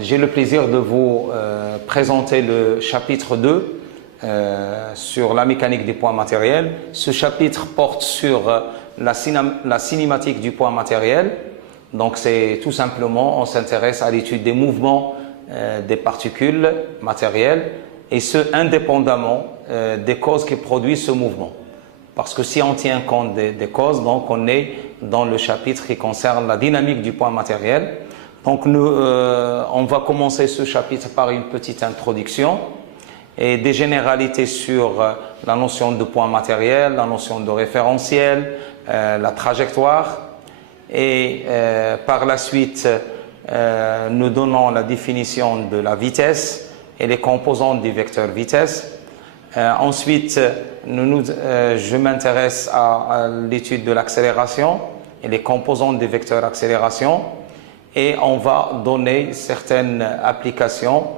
J'ai le plaisir de vous présenter le chapitre 2 sur la mécanique des poids matériels. Ce chapitre porte sur la cinématique du poids matériel. Donc c'est tout simplement, on s'intéresse à l'étude des mouvements des particules matérielles, et ce indépendamment des causes qui produisent ce mouvement. Parce que si on tient compte des causes, donc on est dans le chapitre qui concerne la dynamique du poids matériel. Donc on va commencer ce chapitre par une petite introduction et des généralités sur la notion de poids matériel, la notion de référentiel, la trajectoire, et par la suite nous donnons la définition de la vitesse et les composantes du vecteur vitesse. Ensuite, je m'intéresse à l'étude de l'accélération et les composantes des vecteurs accélération, et on va donner certaines applications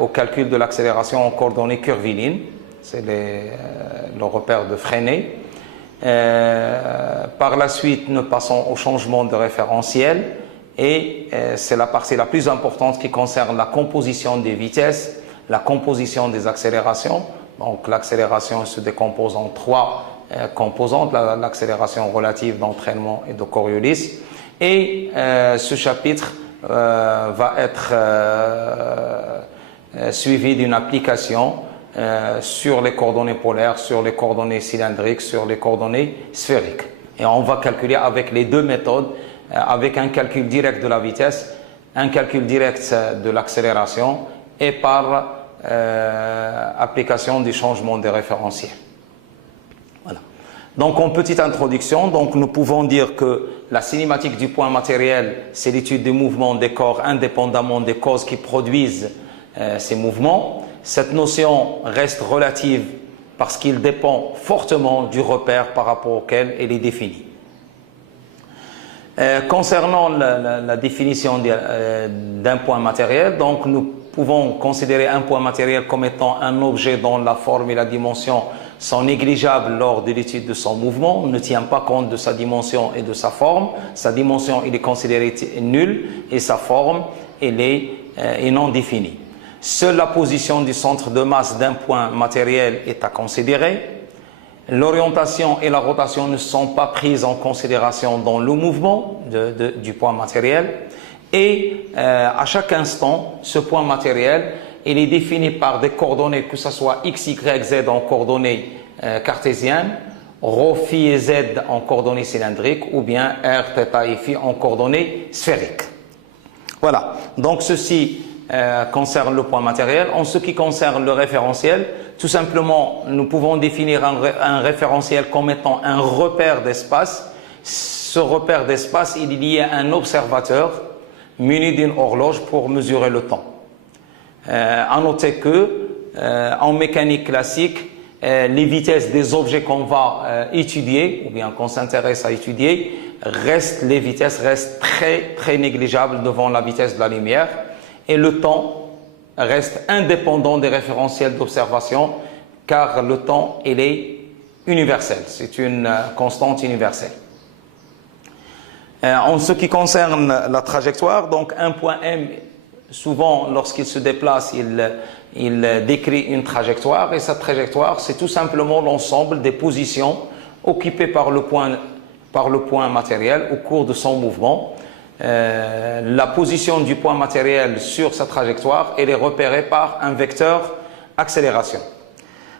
au calcul de l'accélération en coordonnées curvilines, c'est le repère de Freinet. Par la suite, nous passons au changement de référentiel, et c'est la partie la plus importante qui concerne la composition des vitesses, la composition des accélérations. Donc l'accélération se décompose en trois composantes, l'accélération relative, d'entraînement et de Coriolis. Et ce chapitre va être suivi d'une application sur les coordonnées polaires, sur les coordonnées cylindriques, sur les coordonnées sphériques. Et on va calculer avec les deux méthodes, avec un calcul direct de la vitesse, un calcul direct de l'accélération, et par application du changement des référentiels. Voilà. Donc en petite introduction, donc nous pouvons dire que la cinématique du poids matériel, c'est l'étude des mouvements des corps indépendamment des causes qui produisent ces mouvements. Cette notion reste relative parce qu'il dépend fortement du repère par rapport auquel elle est définie. Concernant la définition d'un point matériel, donc nous pouvons considérer un point matériel comme étant un objet dont la forme et la dimension sont négligeables lors de l'étude de son mouvement. On ne tient pas compte de sa dimension et de sa forme. Sa dimension, il est considéré nulle, et sa forme, elle est non définie. Seule la position du centre de masse d'un point matériel est à considérer. L'orientation et la rotation ne sont pas prises en considération dans le mouvement du point matériel. Et à chaque instant, ce point matériel, il est défini par des coordonnées, que ce soit x, y, z en coordonnées cartésiennes, ρ, φ et z en coordonnées cylindriques, ou bien r, θ et φ en coordonnées sphériques. Voilà, donc ceci concerne le point matériel. En ce qui concerne le référentiel, tout simplement, nous pouvons définir un référentiel comme étant un repère d'espace. Ce repère d'espace, il est lié à un observateur muni d'une horloge pour mesurer le temps. À noter que en mécanique classique, les vitesses des objets qu'on va étudier, ou bien qu'on s'intéresse à étudier, les vitesses restent très négligeables devant la vitesse de la lumière, et le temps reste indépendant des référentiels d'observation, car le temps, il est universel, c'est une constante universelle. En ce qui concerne la trajectoire, donc un point M, souvent lorsqu'il se déplace, il décrit une trajectoire, et cette trajectoire, c'est tout simplement l'ensemble des positions occupées par le point matériel au cours de son mouvement. La position du point matériel sur sa trajectoire, elle est repérée par un vecteur accélération.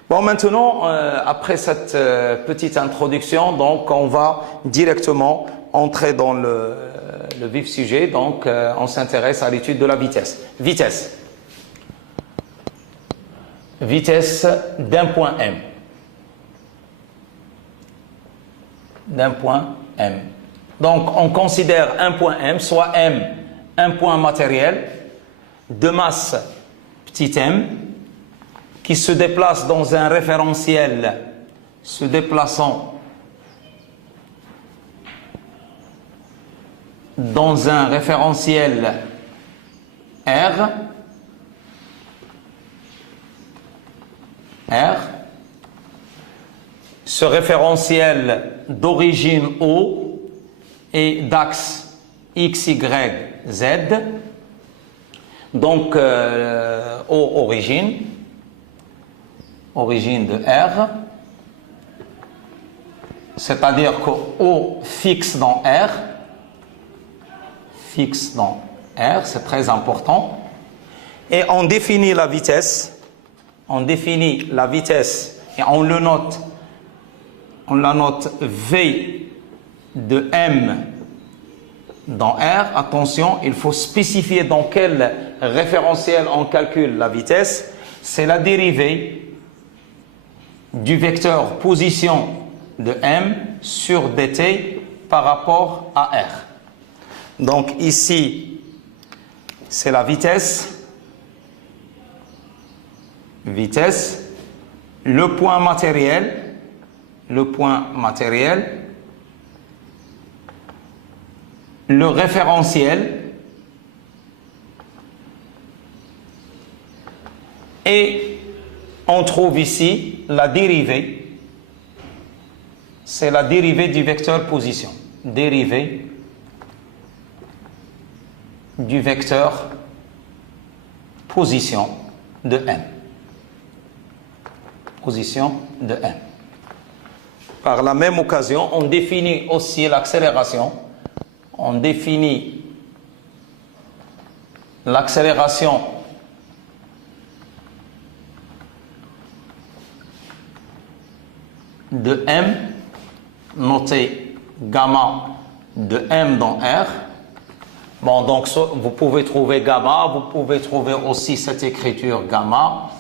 Bon, maintenant, après cette petite introduction, donc on va directement entrer dans le vif sujet. Donc on s'intéresse à l'étude de la vitesse. Vitesse d'un point M. D'un point M. Donc on considère un point M, soit M, un point matériel de masse petit m, qui se déplace dans un référentiel se déplaçant dans un référentiel R, ce référentiel d'origine O et d'axe X, Y, Z, Donc, origine de R, c'est-à-dire que O fixe dans R, c'est très important. Et on définit la vitesse, et on le note, on la note V de M dans R. Attention, il faut spécifier dans quel référentiel on calcule la vitesse. C'est la dérivée du vecteur position de M sur dt par rapport à R. Donc ici, c'est la vitesse, le point matériel, le référentiel et on trouve ici la dérivée, c'est la dérivée du vecteur position, dérivée du vecteur position de M. Par la même occasion, on définit aussi l'accélération. On définit l'accélération de M, notez gamma de M dans R. Bon, donc vous pouvez trouver gamma, vous pouvez trouver aussi cette écriture gamma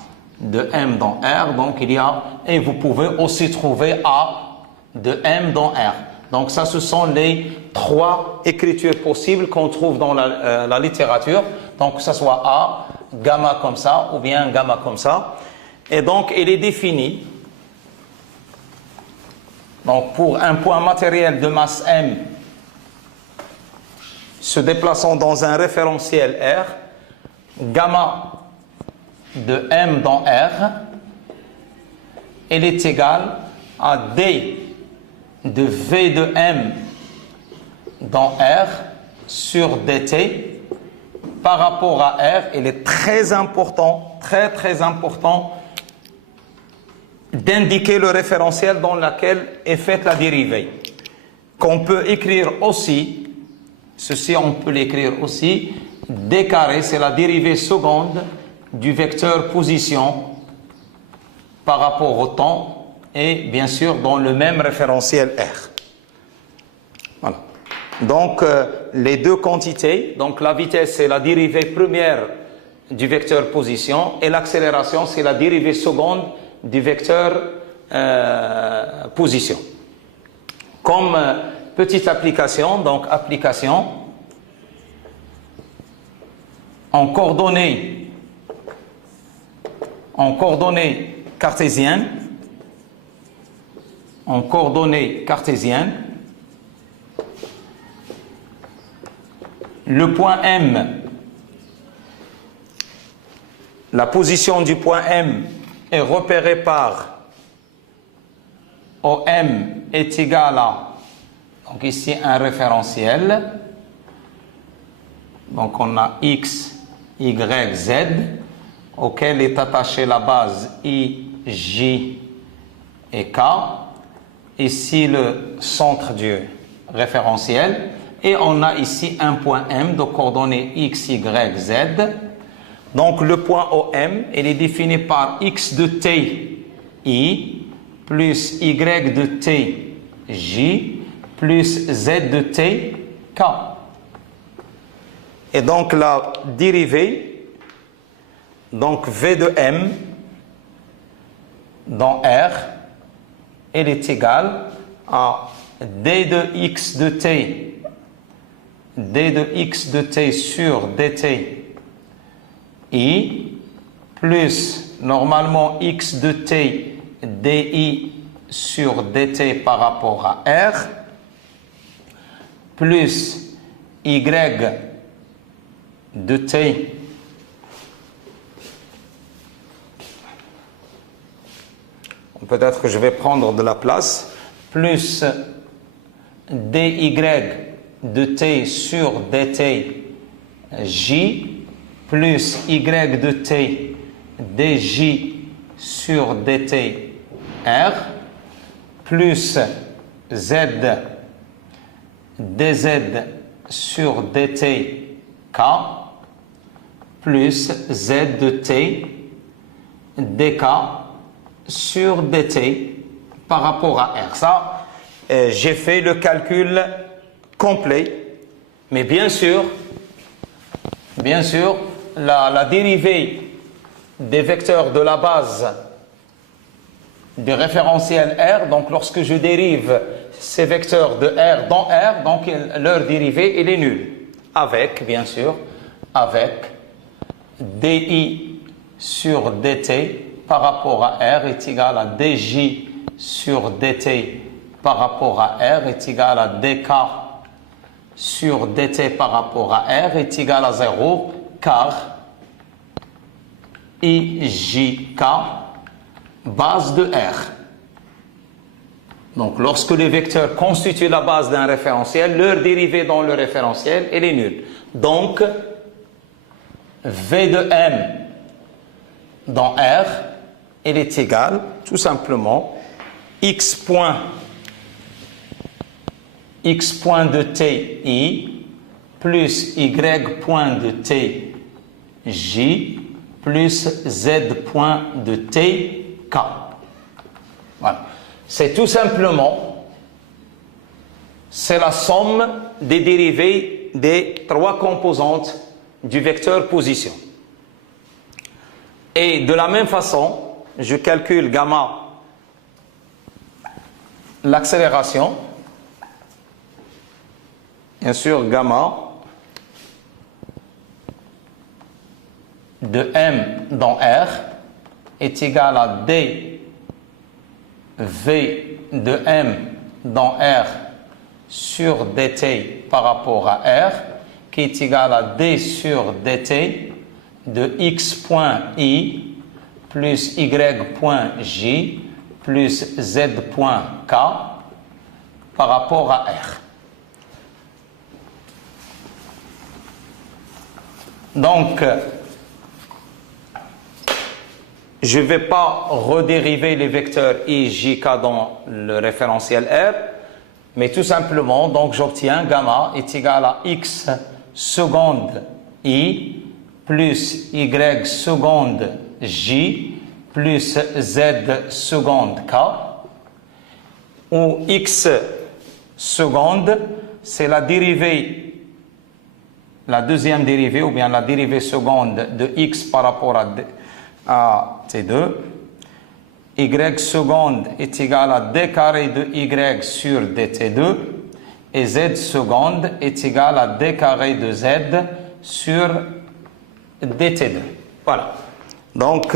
de M dans R, donc il y a, et vous pouvez aussi trouver A de M dans R. Donc ça, ce sont les trois écritures possibles qu'on trouve dans la littérature. Donc que ce soit A, gamma comme ça, ou bien gamma comme ça. Et donc il est défini. Donc pour un point matériel de masse M se déplaçant dans un référentiel R, gamma de M dans R, elle est égale à D de V de M dans R sur dt par rapport à R. Il est très important, très important d'indiquer le référentiel dans lequel est faite la dérivée. Qu'on peut écrire aussi, ceci on peut l'écrire aussi, d carré, c'est la dérivée seconde du vecteur position par rapport au temps et bien sûr dans le même référentiel R. Voilà. Donc les deux quantités, donc la vitesse c'est la dérivée première du vecteur position et l'accélération c'est la dérivée seconde du vecteur position. Comme petite application, donc application en coordonnées cartésiennes, le point M, la position du point M est repérée par OM est égal à, donc ici un référentiel, donc on a X, Y, Z, auquel est attachée la base I, J et K. Ici le centre du référentiel et on a ici un point M de coordonnées X, Y, Z. Donc le point OM, il est défini par X de T I plus Y de T J plus Z de T K. Et donc la dérivée, donc V de M dans R, elle est égale à d de x de t sur dt i plus normalement x de t di sur dt par rapport à R plus y de t peut-être que je vais prendre de la place, plus dy de t sur dt j plus y de t dj sur dt r plus z dz sur dt k plus z de t dk sur dt par rapport à r. Ça, j'ai fait le calcul complet, mais bien sûr, la dérivée des vecteurs de la base du référentiel R, donc lorsque je dérive ces vecteurs de R dans R, donc leur dérivée elle est nulle. Avec, bien sûr, avec di sur dt par rapport à R est égal à dj sur dt par rapport à R est égal à dk sur dt par rapport à R est égal à 0, car ijk base de R. Donc, lorsque les vecteurs constituent la base d'un référentiel, leur dérivée dans le référentiel, elle est nulle. Donc, V de M dans R, elle est égale, tout simplement, x point de t i plus y point de t j plus z point de t k. Voilà. C'est tout simplement, c'est la somme des dérivées des trois composantes du vecteur position. Et de la même façon, je calcule gamma, l'accélération, bien sûr gamma de m dans R est égal à d v de m dans R sur dt par rapport à R, qui est égal à d sur dt de x point i plus y point j plus z point k par rapport à R. Donc, je ne vais pas redériver les vecteurs i, j, k dans le référentiel R, mais tout simplement, donc j'obtiens gamma est égal à x seconde i plus y seconde j plus z seconde k, où x seconde, c'est la dérivée, la deuxième dérivée, ou bien la dérivée seconde de x par rapport à t2. Y seconde est égal à d carré de y sur dt2. Et z seconde est égal à d carré de z sur dt2. Voilà. Donc,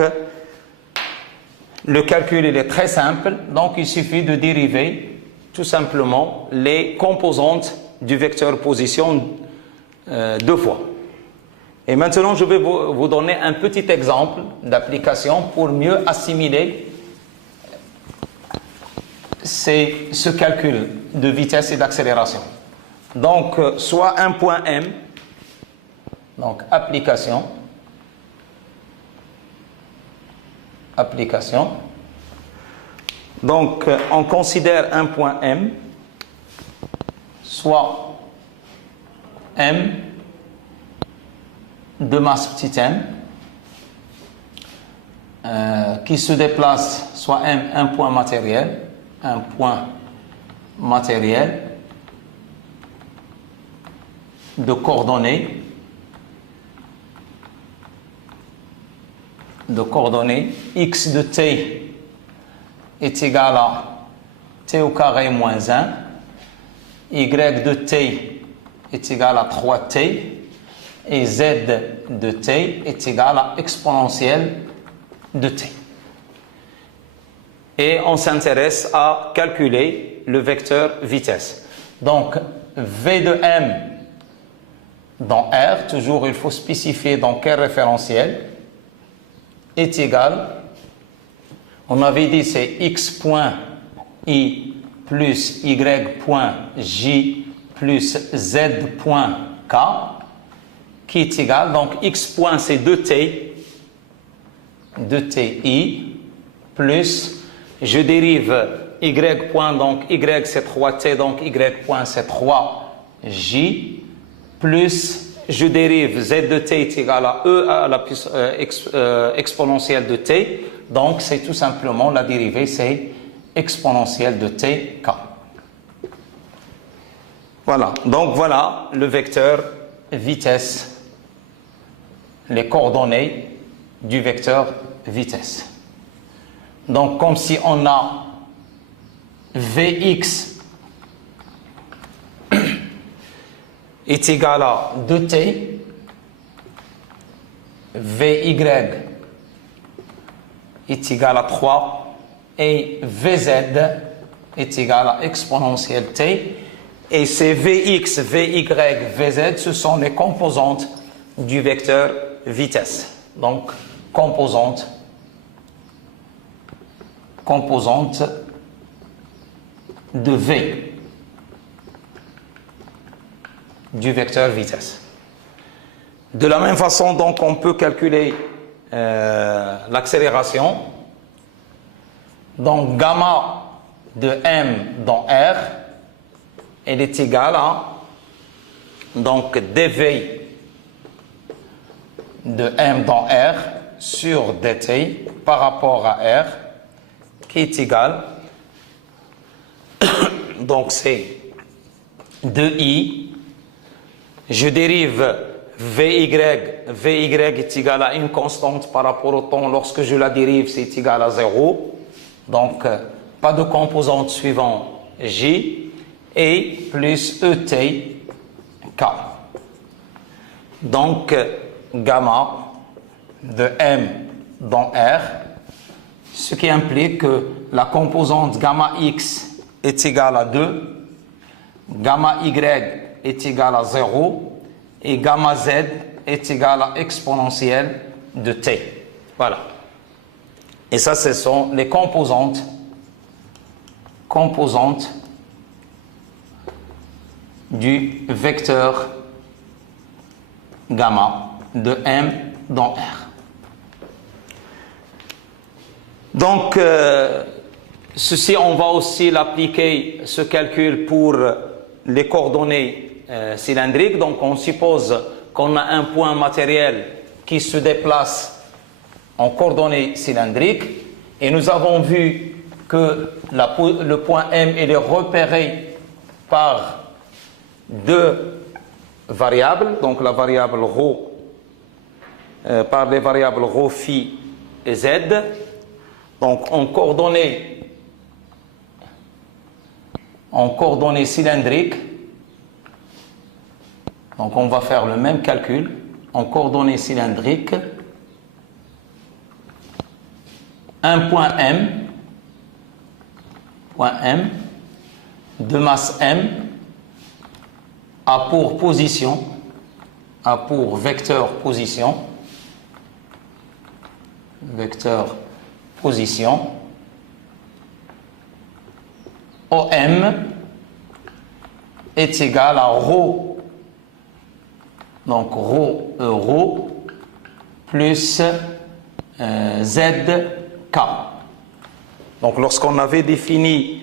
le calcul il est très simple. Donc, il suffit de dériver tout simplement les composantes du vecteur position deux fois. Et maintenant, je vais vous donner un petit exemple d'application pour mieux assimiler ce calcul de vitesse et d'accélération. Donc, soit un point M, donc application, donc on considère un point M, soit M de masse petit m, qui se déplace, soit M, un point matériel de coordonnées x de t est égal à t au carré moins 1, y de t est égal à 3t, et z de t est égal à exponentielle de t. Et on s'intéresse à calculer le vecteur vitesse. Donc, v de m dans R, toujours il faut spécifier dans quel référentiel, est égal, on avait dit c'est x point i plus y point j plus z point k, qui est égal, donc x point c'est 2t, 2ti, plus, je dérive y point, donc y c'est 3t, donc y point c'est 3j, plus, je dérive z de t est égal à e à la exponentielle de t, donc c'est tout simplement la dérivée, c'est exponentielle de t k. Voilà, donc voilà le vecteur vitesse, les coordonnées du vecteur vitesse. Donc comme si on a Vx est égal à 2t, Vy est égal à 3 et Vz est égal à exponentielle t. Et ces Vx, Vy, Vz, ce sont les composantes du vecteur vitesse. Donc, composantes de V du vecteur vitesse. De la même façon, donc, on peut calculer l'accélération. Donc, gamma de m dans R, elle est égale à donc dv de m dans R sur dt par rapport à R qui est égal, donc c'est 2i, je dérive Vy est égal à une constante par rapport au temps, lorsque je la dérive c'est égal à 0, donc pas de composante suivant j, et plus et k. Donc gamma de m dans R, ce qui implique que la composante gamma x est égale à 2, gamma y est égale à 0 et gamma z est égale à exponentielle de t. Voilà. Et ça, ce sont les composantes du vecteur gamma de m dans R. Donc, ceci, on va aussi l'appliquer, ce calcul, pour les coordonnées cylindriques. Donc, on suppose qu'on a un point matériel qui se déplace en coordonnées cylindriques. Et nous avons vu que le point M il est repéré par deux variables, donc la variable ρ, par les variables ρ, phi et z. Donc en coordonnées cylindriques, donc on va faire le même calcul en coordonnées cylindriques. Un point M de masse M a pour position, a pour vecteur position OM est égal à ρ, donc ρ plus ZK. Donc lorsqu'on avait défini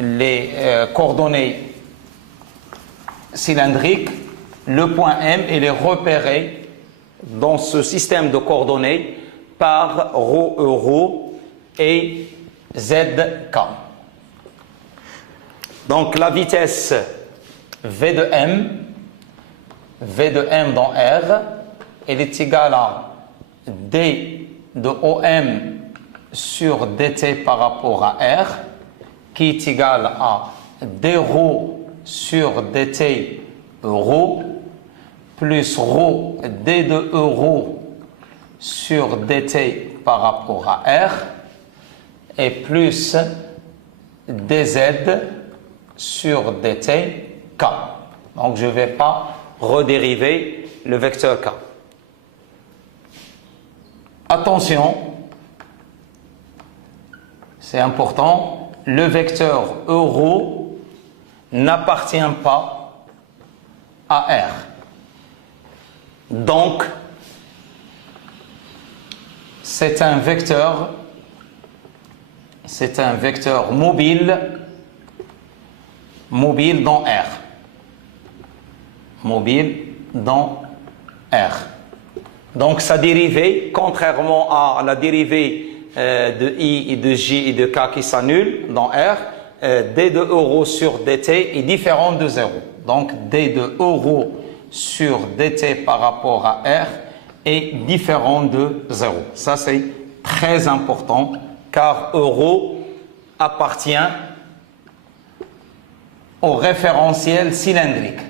les coordonnées cylindriques, le point M il est repéré dans ce système de coordonnées par ρ et ZK. Donc la vitesse V de M dans R, elle est égale à d de OM sur dt par rapport à R, qui est égal à dρ sur dt ρ, plus ρ d de euro sur dt par rapport à R, et plus dz sur dt k. Donc je ne vais pas redériver le vecteur k. Attention, c'est important, le vecteur euro n'appartient pas à R. Donc, c'est un vecteur mobile dans R. Mobile dans R. Donc, sa dérivée, contrairement à la dérivée de I et de J et de K qui s'annulent dans R, d de euro sur dt est différent de 0. Donc, d de euro sur dt par rapport à R est différent de 0. Ça, c'est très important car euro appartient au référentiel cylindrique.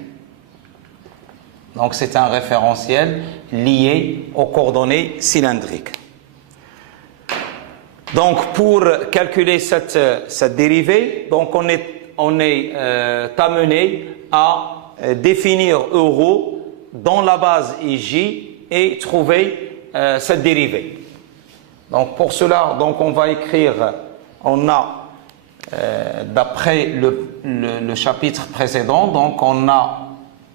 Donc, c'est un référentiel lié aux coordonnées cylindriques. Donc, pour calculer cette dérivée, donc on est amené à définir euro dans la base IJ et trouver cette dérivée. Donc, pour cela, donc on va écrire, on a, d'après le chapitre précédent, donc on a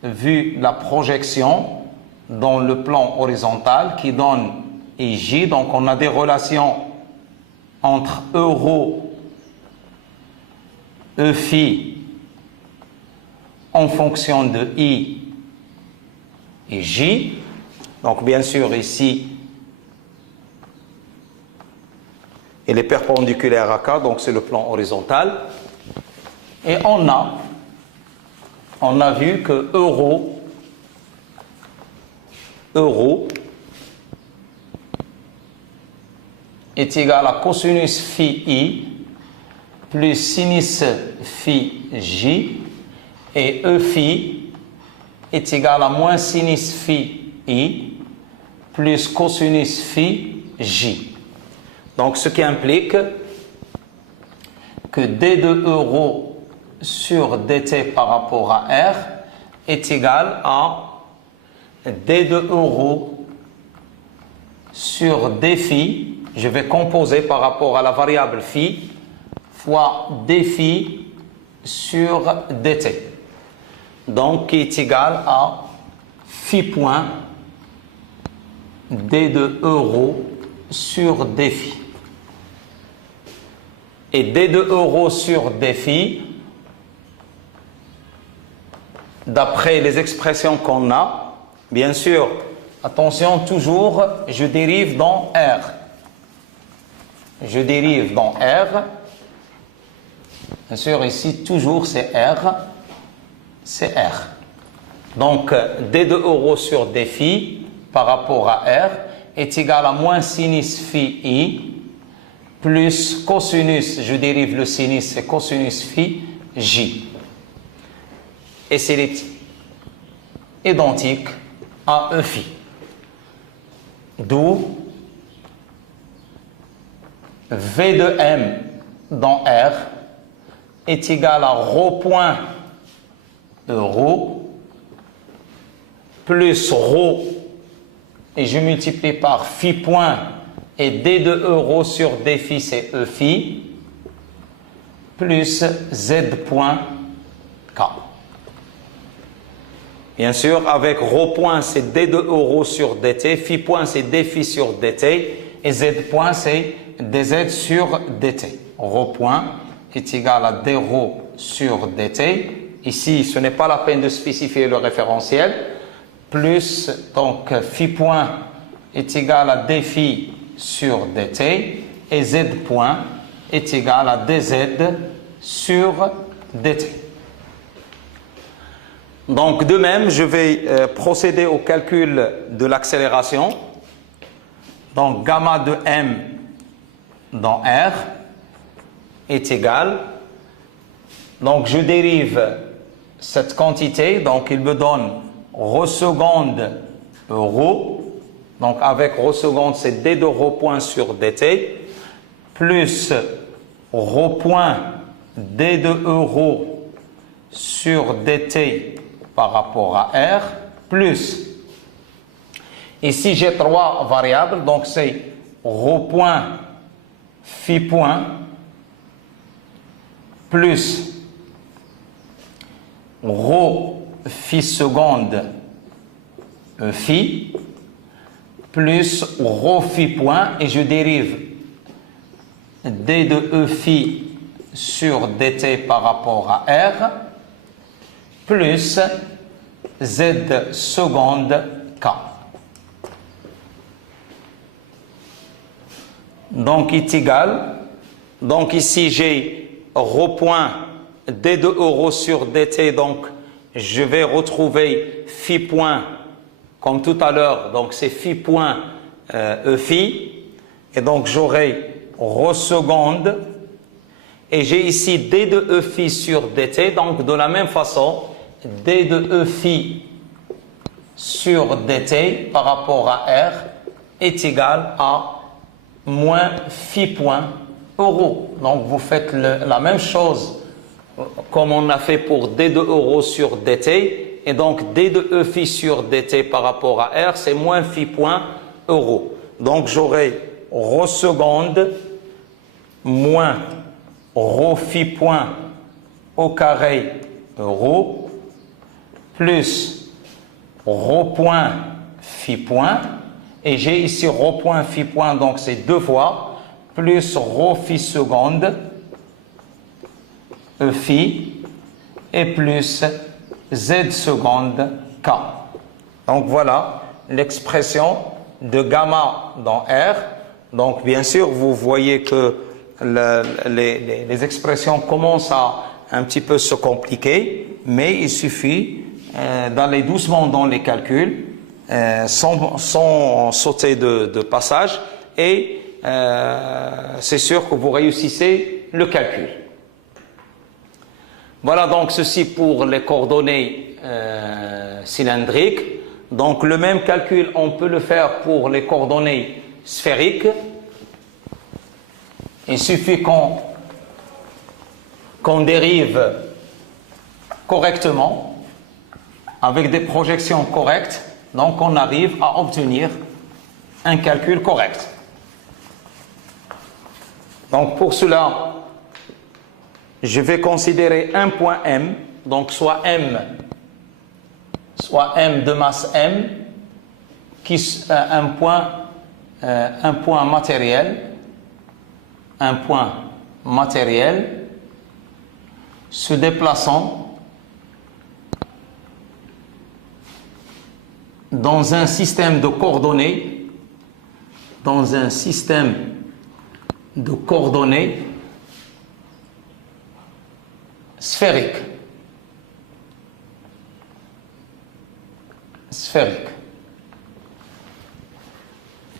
vu la projection dans le plan horizontal qui donne IJ. Donc, on a des relations entre euro e phi en fonction de I et J. Donc, bien sûr, ici, il est perpendiculaire à K, donc c'est le plan horizontal. Et on a vu que euro est égal à cosinus phi I plus sinus phi J, et E phi est égal à moins sinus phi I plus cosinus phi J. Donc, ce qui implique que d de euro sur dt par rapport à R est égal à d de euro sur d phi. Je vais composer par rapport à la variable phi fois d phi sur dt. Donc, qui est égal à phi point d de euro sur d phi. Et d de euro sur d phi, d'après les expressions qu'on a, bien sûr, attention, toujours, je dérive dans R. Je dérive dans R. Bien sûr, ici, toujours, c'est R. C'est R. Donc, d de euro sur d phi par rapport à R est égal à moins sinus phi I plus cosinus, je dérive le sinus, c'est cosinus phi J. Et c'est identique à E phi. D'où V de M dans R est égal à ρ point euro plus ρ, et je multiplie par phi point, et d de euro sur d phi, c'est E phi, plus z point K. Bien sûr, avec ρ point, c'est d de euro sur dt, phi point, c'est d phi sur dt, et z point, c'est dz sur dt. ρ point est égal à d ρ sur dt. Ici, ce n'est pas la peine de spécifier le référentiel. Plus, donc, phi point est égal à d phi sur dt, et z point est égal à dz sur dt. Donc, de même, je vais procéder au calcul de l'accélération. Donc, gamma de m dans R est égal. Donc, je dérive cette quantité. Donc, il me donne ρ seconde euro. Donc, avec ρ seconde, c'est d de ρ point sur dt, plus ρ point d de euro sur dt par rapport à R, plus, ici j'ai trois variables, donc c'est ρ point phi point plus ρ phi seconde phi plus rho phi point, et je dérive d de e phi sur dt par rapport à r plus z seconde k. Donc est égal, donc ici j'ai rho point d de euro sur dt, donc je vais retrouver phi point comme tout à l'heure, donc c'est phi point e phi, et donc j'aurai rho seconde, et j'ai ici d de e phi sur dt, donc de la même façon d de e phi sur dt par rapport à r est égal à moins phi point euro. Donc vous faites la même chose comme on a fait pour d de euro sur dt, et donc d de e phi sur dt par rapport à r, c'est moins phi point euro. Donc j'aurai rho seconde moins rho phi point au carré euro plus rho point phi point, et j'ai ici rho point phi point, donc c'est 2 fois, plus rho phi seconde e phi et plus z seconde k. Donc voilà l'expression de gamma dans R. Donc bien sûr vous voyez que les expressions commencent à un petit peu se compliquer, mais il suffit d'aller doucement dans les calculs sans sauter de passage, et c'est sûr que vous réussissez le calcul. Voilà donc ceci pour les coordonnées cylindriques. Donc le même calcul on peut le faire pour les coordonnées sphériques. Il suffit qu'on dérive correctement avec des projections correctes, donc on arrive à obtenir un calcul correct. Donc pour cela, je vais considérer un point M, donc soit M de masse M, un point matériel se déplaçant dans un système de coordonnées, sphérique.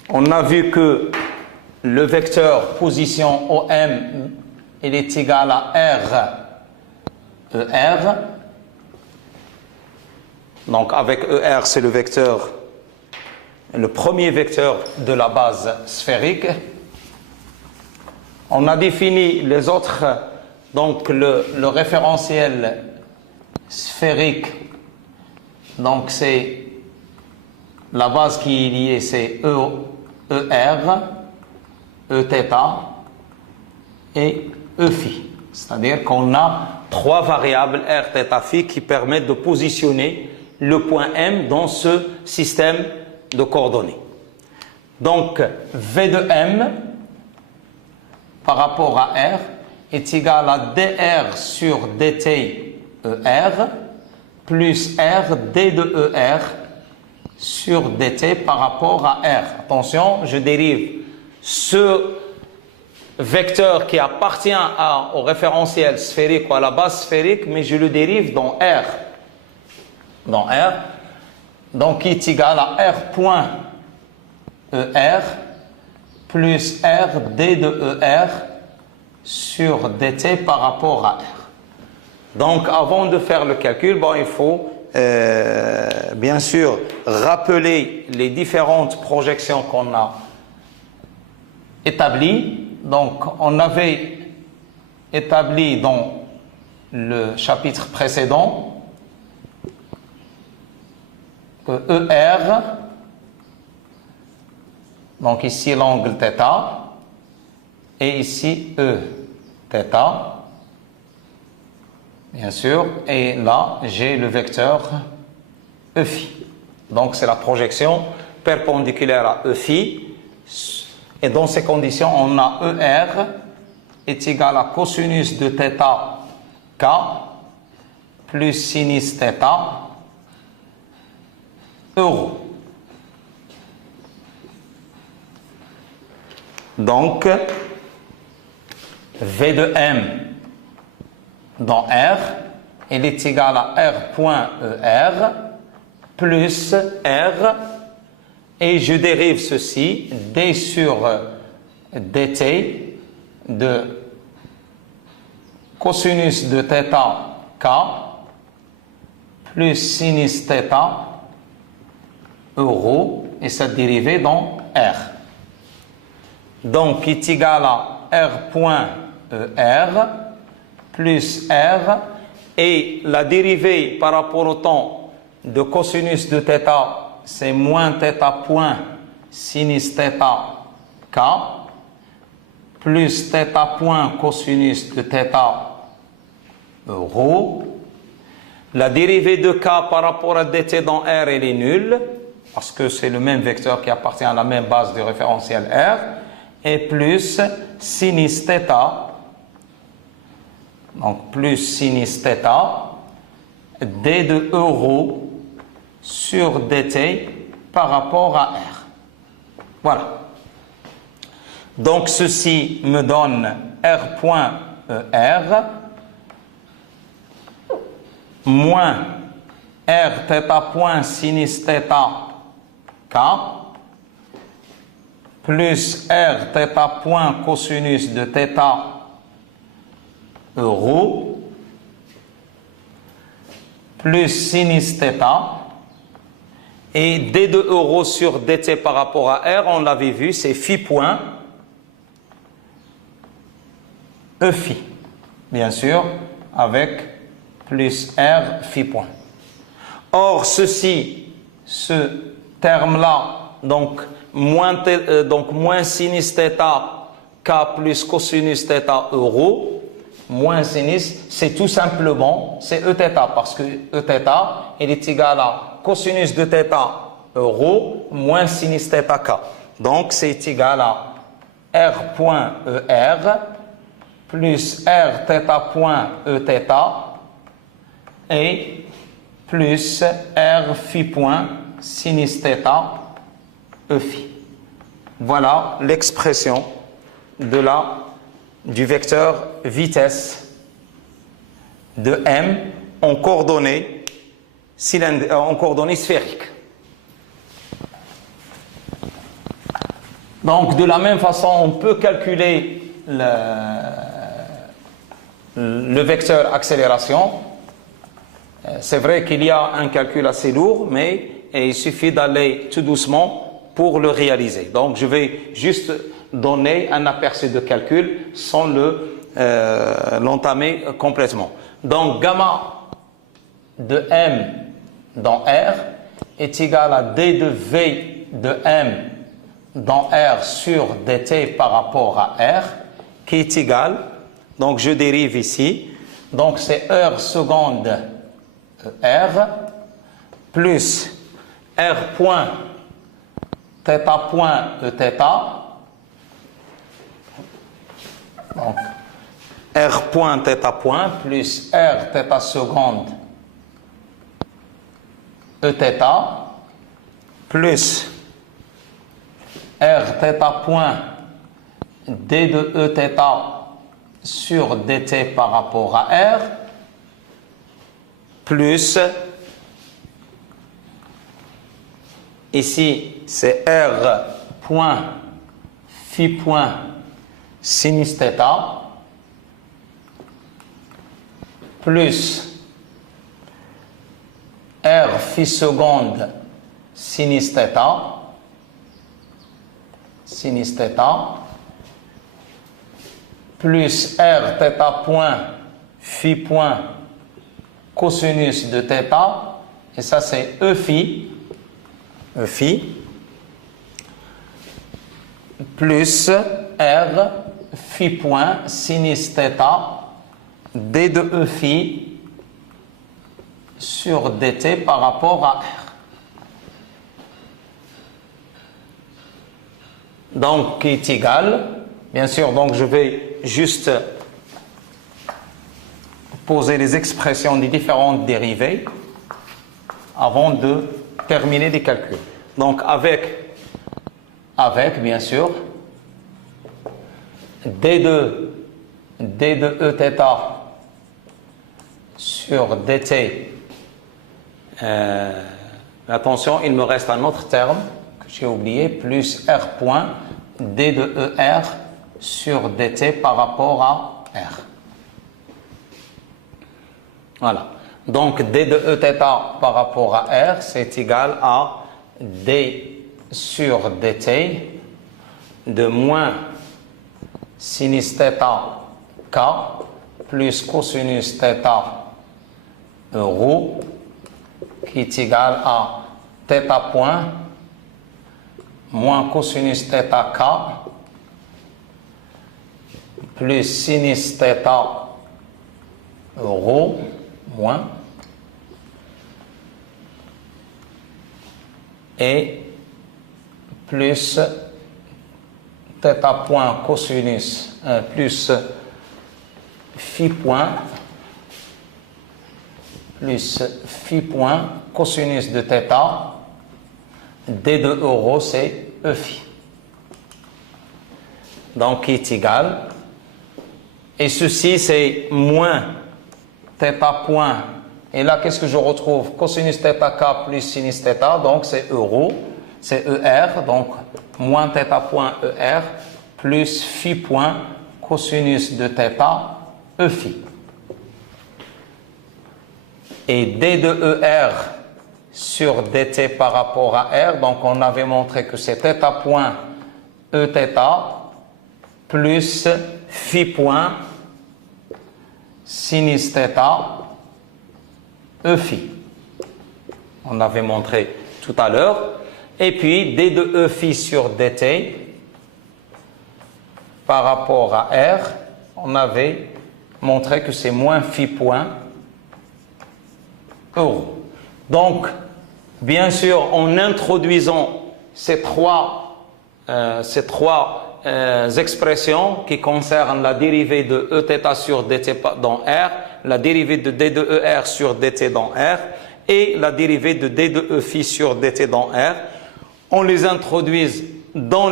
On a vu que le vecteur position OM, il est égal à R ER. Donc avec ER, c'est le premier vecteur de la base sphérique. On a défini les autres, donc le référentiel sphérique, donc c'est la base qui est liée, c'est ER, Eθ et Eφ. C'est-à-dire qu'on a 3 variables R, θ, φ qui permettent de positionner le point M dans ce système de coordonnées. Donc V de M par rapport à R est égal à dr sur dt ER plus R d de ER sur dt par rapport à R. Attention, je dérive ce vecteur qui appartient au référentiel sphérique ou à la base sphérique, mais je le dérive dans R. Donc qui est égal à R point ER plus R d de ER sur dt par rapport à R. Donc avant de faire le calcul, il faut bien sûr rappeler les différentes projections qu'on a établies. Donc on avait établi dans le chapitre précédent que ER, donc ici l'angle θ, et ici Eθ, bien sûr, et là, j'ai le vecteur E phi. Donc, c'est la projection perpendiculaire à E phi. Et dans ces conditions, on a ER est égal à cosinus de θ K plus sinus θ euro. Donc, V de M dans R, il est égal à R point ER plus R, et je dérive ceci, D sur dt de cosinus de θ K plus sinus θ euro, et cette dérivée dans R. Donc, il est égal à R point ER plus R, et la dérivée par rapport au temps de cosinus de θ, c'est moins θ point sinus θ K plus θ point cosinus de θ euro. La dérivée de K par rapport à dt dans R, elle est nulle, parce que c'est le même vecteur qui appartient à la même base de référentiel R, et plus sinus θ, donc plus sinus θ, d de euro sur dt par rapport à R. Voilà. Donc ceci me donne R point ER moins R θ point sinus θ K plus R θ point cosinus de θ euro plus sinus θ, et d de euro sur dt par rapport à R, on l'avait vu, c'est phi point E phi, bien sûr, avec plus R phi point. Or, ceci, ce terme-là, donc moins sinus θ K plus cosinus θ euro, moins sinus, c'est tout simplement, c'est Eθ, parce que Eθ, il est égal à cosinus de θ euro moins sinus θ K. Donc, c'est égal à R point ER plus R θ point Eθ et plus R phi point sinus θ E phi. Voilà l'expression du vecteur vitesse de M en coordonnées sphériques. Donc, de la même façon, on peut calculer le vecteur accélération. C'est vrai qu'il y a un calcul assez lourd, mais il suffit d'aller tout doucement pour le réaliser. Donc, je vais juste donner un aperçu de calcul sans l'entamer complètement. Donc, gamma de M dans R est égal à D de V de M dans R sur dt par rapport à R, qui est égal, donc je dérive ici, donc c'est heure seconde R plus R point θ point Eθ, donc R point θ point plus R θ seconde Eθ plus R θ point d de Eθ sur dt par rapport à R plus, ici c'est R point phi point sinus θ plus R phi seconde sinus θ plus R θ point phi point cosinus de θ, et ça c'est E phi, plus R phi point sinus θ d de E phi sur dt par rapport à R. Donc, qui est égal, bien sûr, donc je vais juste poser les expressions des différentes dérivées avant de terminer les calculs. Donc, avec bien sûr, d de e θ sur dt. Attention, il me reste un autre terme que j'ai oublié, plus r point d de er sur dt par rapport à r. Voilà. Donc, d de e θ par rapport à r, c'est égal à d sur dt de moins sinus θ k plus cosinus θ rho qui est égal à θ point moins cosinus θ k plus sinus θ rho moins et plus θ point cosinus plus phi point cosinus de θ d de rho c'est e phi. Donc qui est égal, et ceci c'est moins θ point, et là qu'est-ce que je retrouve? Cosinus θ k plus sinus θ, donc c'est rho, c'est er, donc moins θ point er plus phi point cosinus de θ e phi. Et d de er sur dt par rapport à r, donc on avait montré que c'est θ point e θ plus phi point sinus θ e phi. On avait montré tout à l'heure. Et puis d de e phi sur dt par rapport à r, on avait montré que c'est moins phi point euro. Donc, bien sûr, en introduisant ces trois expressions qui concernent la dérivée de e θ sur dt dans R, la dérivée de d de er sur dt dans R et la dérivée de d de e phi sur dt dans R, on les introduise dans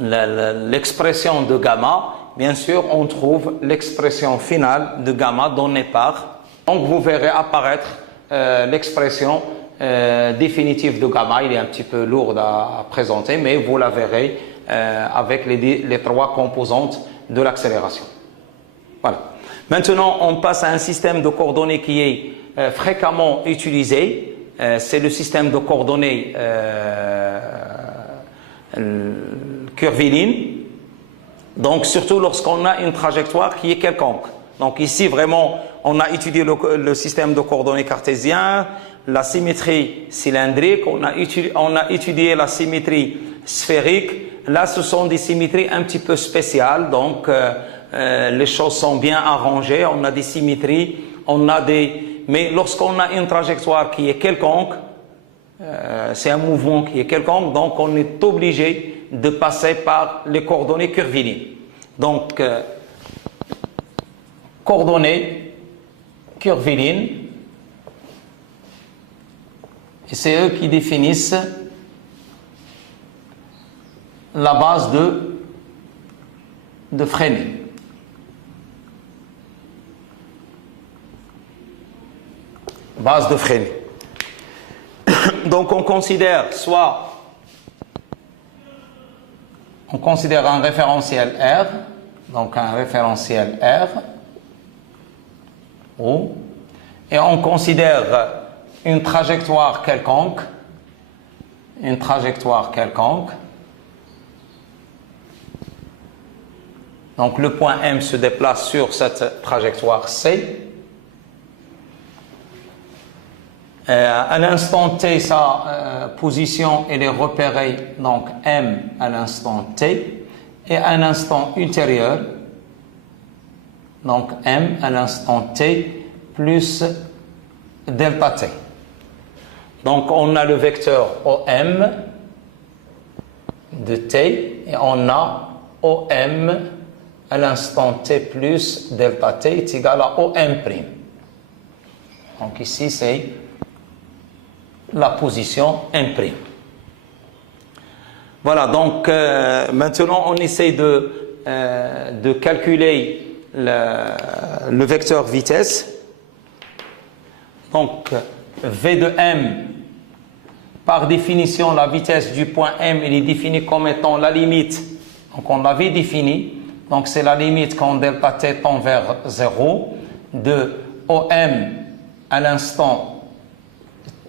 l'expression de gamma. Bien sûr, on trouve l'expression finale de gamma donnée par. Donc, vous verrez apparaître l'expression définitive de gamma. Il est un petit peu lourd à présenter, mais vous la verrez avec les trois composantes de l'accélération. Voilà. Maintenant, on passe à un système de coordonnées qui est fréquemment utilisé. C'est le système de coordonnées curviligne. Donc, surtout lorsqu'on a une trajectoire qui est quelconque. Donc, ici, vraiment, on a étudié le système de coordonnées cartésien, la symétrie cylindrique, on a étudié la symétrie sphérique. Là, ce sont des symétries un petit peu spéciales. Donc, les choses sont bien arrangées. On a des symétries, mais lorsqu'on a une trajectoire qui est quelconque, c'est un mouvement qui est quelconque, donc on est obligé de passer par les coordonnées curvilignes. Donc, coordonnées curvilignes, et c'est eux qui définissent la base de Fresnel. Base de Fresnel. Donc on considère un référentiel R, donc un référentiel R, O, et on considère une trajectoire quelconque, donc le point M se déplace sur cette trajectoire C. À l'instant T, sa position elle est repérée, donc M à l'instant T, et à un instant ultérieur, donc M à l'instant T, plus delta t. Donc on a le vecteur OM de t et on a OM à l'instant t plus delta t est égal à OM'. Donc ici c'est la position M'. Voilà, donc maintenant on essaie de calculer le vecteur vitesse. Donc V de M, par définition, la vitesse du point M, il est défini comme étant la limite. Donc on l'avait défini. Donc c'est la limite quand delta t tend vers 0 de OM à l'instant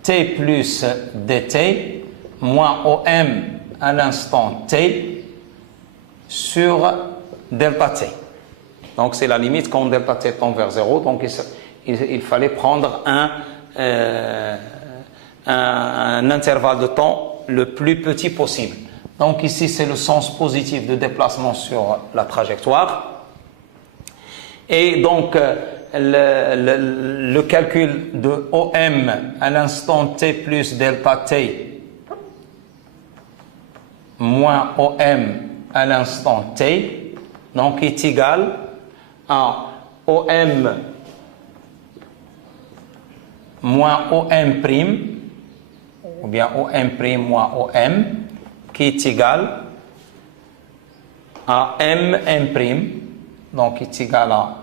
t plus dt moins OM à l'instant t sur delta t. Donc c'est la limite quand delta t tend vers 0. Donc il fallait prendre un intervalle de temps le plus petit possible. Donc ici c'est le sens positif de déplacement sur la trajectoire. Et donc le calcul de OM à l'instant t plus delta t moins OM à l'instant t, donc est égal à OM moins OM', ou bien OM' moins OM, qui est égal à M', donc est égal à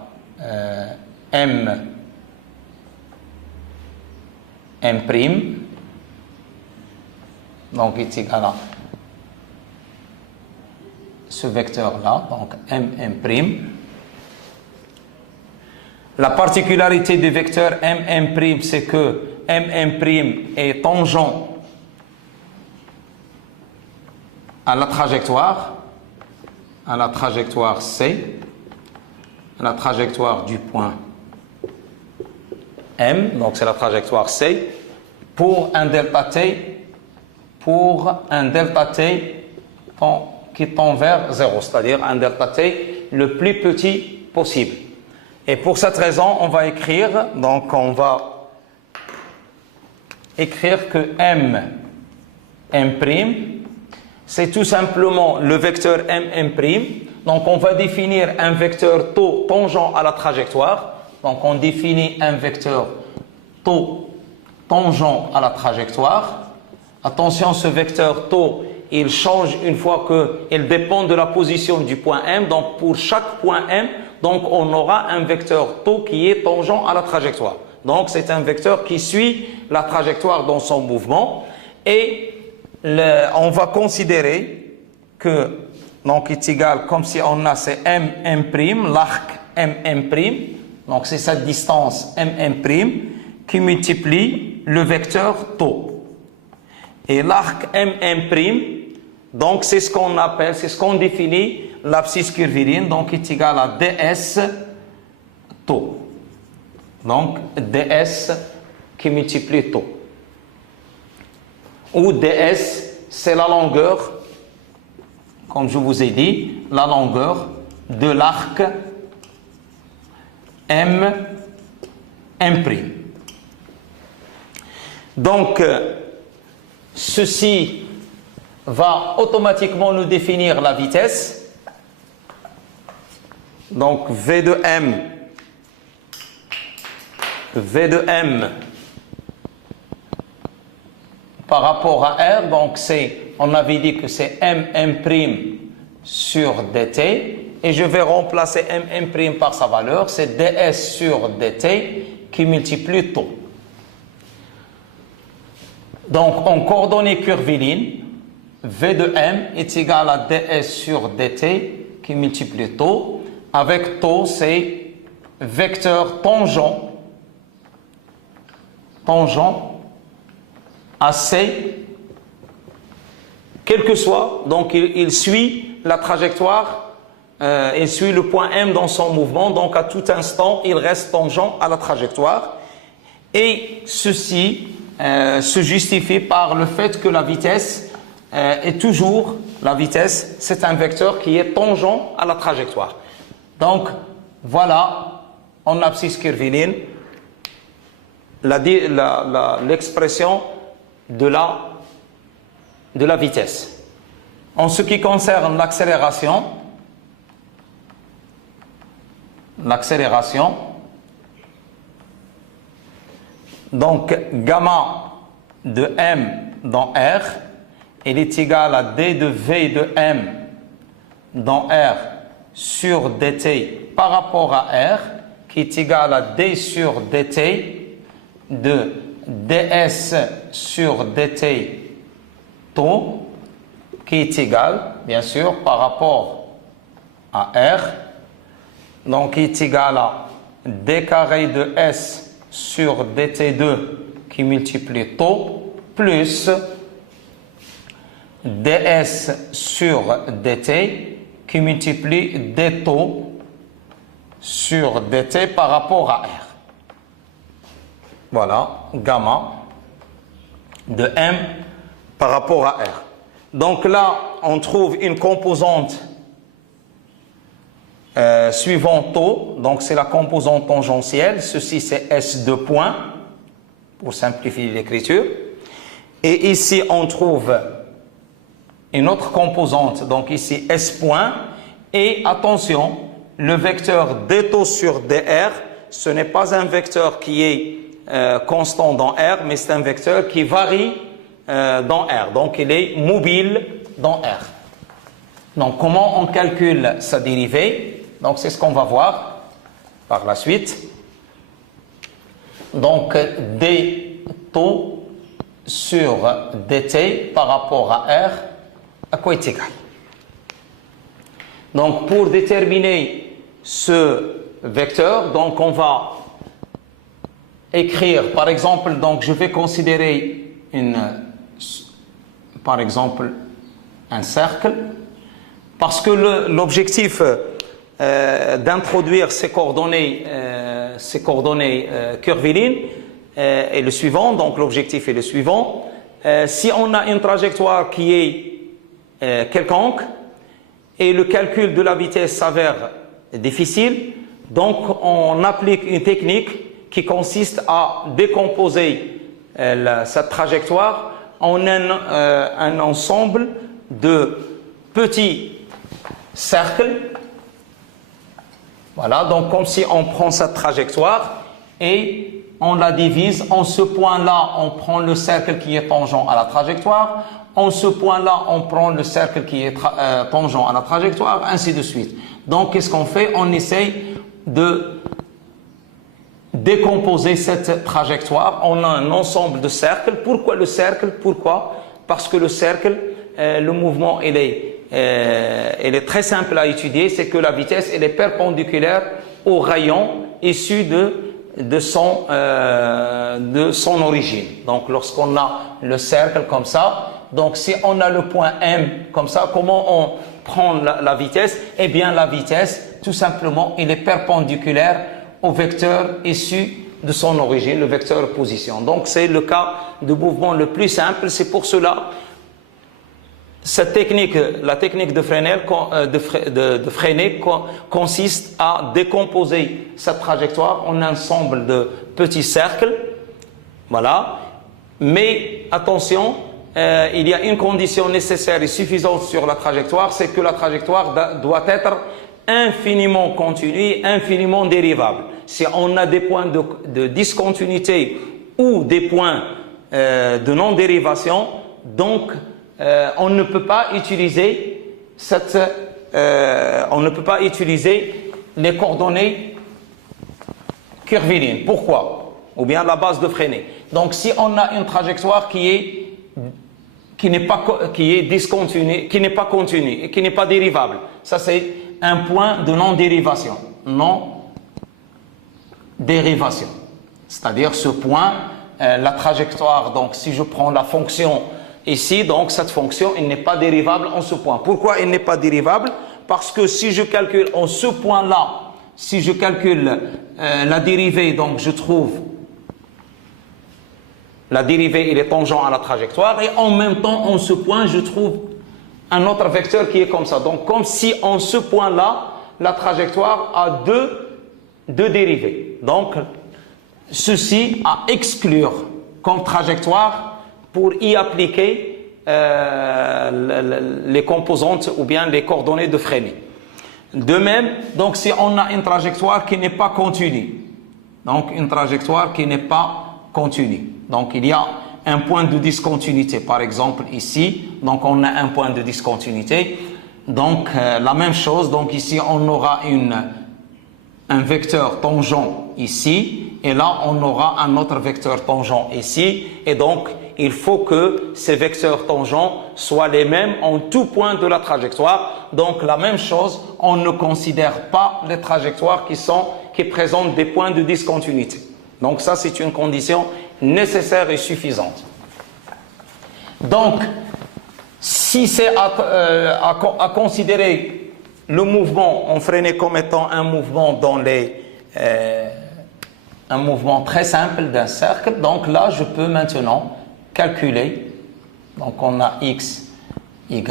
M', donc est égal à ce vecteur-là, donc M'. La particularité du vecteur M', c'est que M' est tangent à la trajectoire C, à la trajectoire du point M, donc c'est la trajectoire C, pour un delta t qui tend vers 0, c'est-à-dire un delta t le plus petit possible. Et pour cette raison, on va écrire que M', c'est tout simplement le vecteur M'. Donc on va définir un vecteur taux tangent à la trajectoire. Donc on définit un vecteur taux tangent à la trajectoire. Attention, ce vecteur taux, il change une fois qu'il dépend de la position du point M. Donc pour chaque point M, donc on aura un vecteur taux qui est tangent à la trajectoire. Donc c'est un vecteur qui suit la trajectoire dans son mouvement. Et on va considérer que donc est égal, comme si on a c'est M', l'arc M', donc c'est cette distance M', qui multiplie le vecteur taux. Et l'arc M', donc c'est ce qu'on appelle, c'est ce qu'on définit l'abscisse curviligne, donc est égal à ds taux. Donc ds qui multiplie taux. Où ds, c'est la longueur, comme je vous ai dit, la longueur de l'arc M'. Donc, ceci va automatiquement nous définir la vitesse. Donc, V de M par rapport à R, donc on avait dit que c'est M' sur dt, et je vais remplacer M' par sa valeur, c'est ds sur dt qui multiplie taux. Donc en coordonnées curvilignes, V de M est égal à ds sur dt qui multiplie taux. Avec taux, c'est vecteur tangent à C, quel que soit, donc il suit la trajectoire, il suit le point M dans son mouvement, donc à tout instant, il reste tangent à la trajectoire. Et ceci se justifie par le fait que la vitesse est toujours, la vitesse, c'est un vecteur qui est tangent à la trajectoire. Donc, voilà, en abscisse curviligne, l'expression de la vitesse. En ce qui concerne l'accélération, donc gamma de m dans R, il est égal à d de v de m dans R sur dt par rapport à R, qui est égal à d sur dt de ds sur dt taux, qui est égal, bien sûr, par rapport à R, donc qui est égal à d carré de s sur dt2 qui multiplie taux plus ds sur dt qui multiplie d taux sur dt par rapport à R. Voilà, gamma de m par rapport à R. Donc là, on trouve une composante suivant taux, donc c'est la composante tangentielle, ceci c'est S2 points, pour simplifier l'écriture. Et ici, on trouve une autre composante, donc ici S point, et attention, le vecteur d taux sur dr, ce n'est pas un vecteur qui est constant dans R, mais c'est un vecteur qui varie dans R, donc il est mobile dans R. Donc comment on calcule sa dérivée? Donc c'est ce qu'on va voir par la suite. Donc d taux sur dt par rapport à R, à quoi est égal? Donc pour déterminer ce vecteur, donc on va écrire, par exemple, donc je vais considérer par exemple un cercle, parce que l'objectif d'introduire ces coordonnées curvilignes est le suivant. Donc l'objectif est le suivant. Si on a une trajectoire qui est quelconque et le calcul de la vitesse s'avère difficile, donc on applique une technique qui consiste à décomposer cette trajectoire en un ensemble de petits cercles. Voilà, donc comme si on prend cette trajectoire et on la divise. En ce point-là, on prend le cercle qui est tangent à la trajectoire. En ce point-là, on prend le cercle qui est tangent à la trajectoire, ainsi de suite. Donc, qu'est-ce qu'on fait? On essaye de décomposer cette trajectoire. On a un ensemble de cercles. Pourquoi le cercle? Pourquoi? Parce que le cercle, le mouvement, il est très simple à étudier. C'est que la vitesse, elle est perpendiculaire au rayon issu de son origine. Donc, lorsqu'on a le cercle comme ça, donc si on a le point M comme ça, comment on prend la vitesse? Eh bien, la vitesse, tout simplement, il est perpendiculaire au vecteur issu de son origine, le vecteur position. Donc, c'est le cas de mouvement le plus simple. C'est pour cela, cette technique, la technique de Fresnel, consiste à décomposer cette trajectoire en un ensemble de petits cercles. Voilà. Mais attention, il y a une condition nécessaire et suffisante sur la trajectoire, c'est que la trajectoire doit être infiniment continue, infiniment dérivable. Si on a des points de discontinuité ou des points de non-dérivation, donc on ne peut pas utiliser les coordonnées curvilignes. Pourquoi? Ou bien la base de Fresnel. Donc si on a une trajectoire qui n'est pas continue et qui n'est pas dérivable, ça c'est un point de non-dérivation. Non-dérivation. C'est-à-dire ce point, la trajectoire, donc si je prends la fonction ici, donc cette fonction, elle n'est pas dérivable en ce point. Pourquoi elle n'est pas dérivable? Parce que si je calcule en ce point-là, si je calcule la dérivée, donc je trouve la dérivée, il est tangent à la trajectoire, et en même temps, en ce point, je trouve un autre vecteur qui est comme ça. Donc, comme si en ce point-là, la trajectoire a deux dérivées. Donc, ceci à exclure comme trajectoire pour y appliquer les composantes ou bien les coordonnées de Freinet. De même, donc si on a une trajectoire qui n'est pas continue, donc une trajectoire qui n'est pas continue, donc il y a un point de discontinuité, par exemple ici, donc on a un point de discontinuité, donc la même chose, donc ici on aura un vecteur tangent ici, et là on aura un autre vecteur tangent ici, et donc il faut que ces vecteurs tangents soient les mêmes en tout point de la trajectoire. Donc la même chose, on ne considère pas les trajectoires qui présentent des points de discontinuité. Donc ça c'est une condition nécessaire et suffisante. Donc si c'est à considérer le mouvement en Freinet comme étant un mouvement un mouvement très simple d'un cercle, donc là je peux maintenant calculer. Donc on a x, y,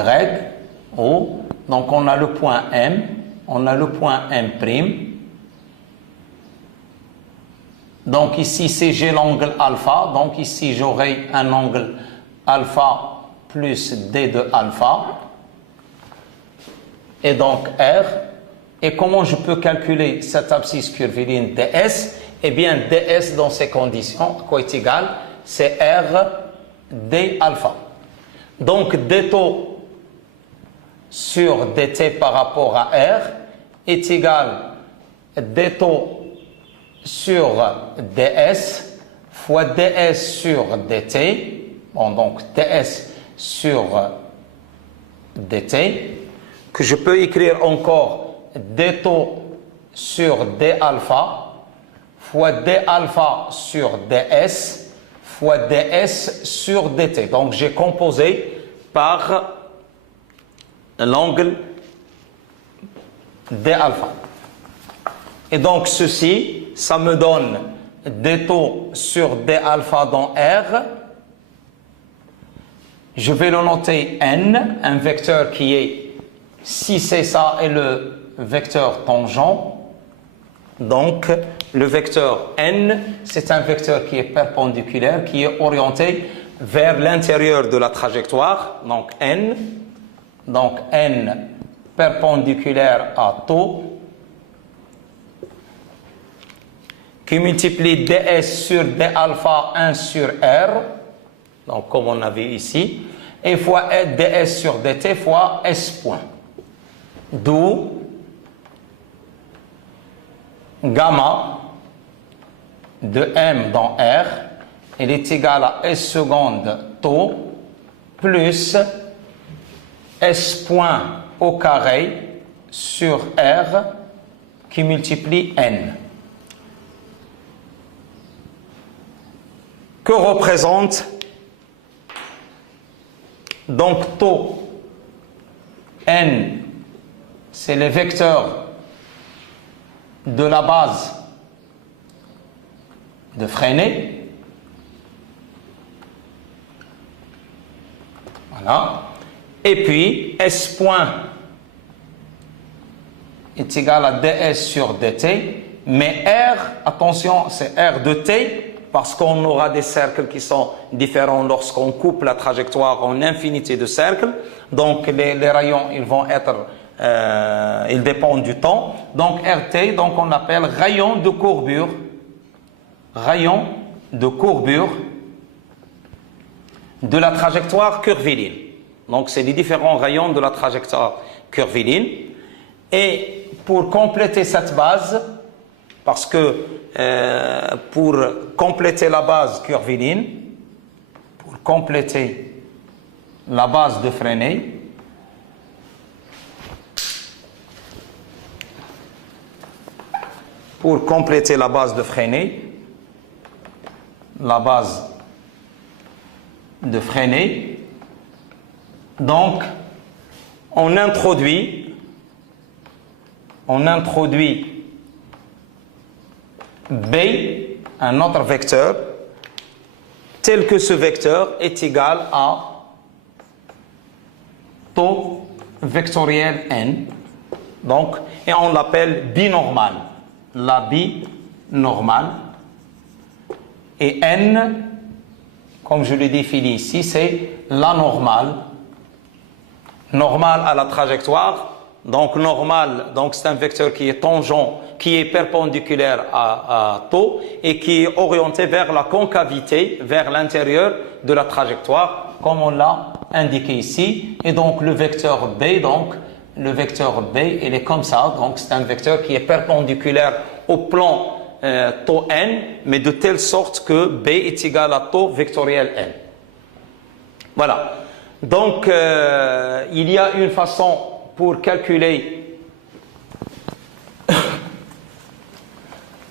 o, donc on a le point M, on a le point M'. Donc ici c'est j'ai l'angle alpha, donc ici j'aurai un angle alpha plus d de alpha, et donc R. Et comment je peux calculer cette abscisse curviligne ds? Eh bien ds dans ces conditions, quoi est égal, c'est R d alpha. Donc d taux sur dt par rapport à R est égal d taux sur ds fois ds sur dt. Bon, donc ds sur dt, que je peux écrire encore d taux sur d alpha fois d alpha sur ds fois ds sur dt. Donc j'ai composé par l'angle d alpha. Et donc ceci, ça me donne d taux sur d alpha dans R. Je vais le noter n, un vecteur qui est, si c'est ça, est le vecteur tangent. Donc, le vecteur n, c'est un vecteur qui est perpendiculaire, qui est orienté vers l'intérieur de la trajectoire. Donc, n perpendiculaire à taux, qui multiplie ds sur d alpha 1 sur R, donc comme on a vu ici, et fois ds sur dt fois s point. D'où gamma de m dans R, il est égal à s seconde taux plus s point au carré sur R qui multiplie n. Que représente donc taux n, c'est le vecteur de la base de Freinet. Voilà. Et puis S point est égal à ds sur dt, mais R, attention, c'est R de t, parce qu'on aura des cercles qui sont différents lorsqu'on coupe la trajectoire en infinité de cercles. Donc les rayons, ils vont être, ils dépendent du temps. Donc RT, donc on appelle rayon de courbure. Rayon de courbure de la trajectoire curviligne. Donc c'est les différents rayons de la trajectoire curviligne. Et pour compléter cette base, parce que pour compléter la base curviligne, pour compléter la base de Freinet, donc on introduit B, un autre vecteur, tel que ce vecteur est égal à taux vectoriel n. Donc, et on l'appelle binormal. La binormale. Et n, comme je le définis ici, c'est la normale. Normale à la trajectoire. Donc normal, donc c'est un vecteur qui est tangent, qui est perpendiculaire à taux et qui est orienté vers la concavité, vers l'intérieur de la trajectoire, comme on l'a indiqué ici. Et donc le vecteur B, il est comme ça. Donc c'est un vecteur qui est perpendiculaire au plan taux n, mais de telle sorte que B est égal à taux vectoriel n. Voilà. Donc il y a une façon pour calculer.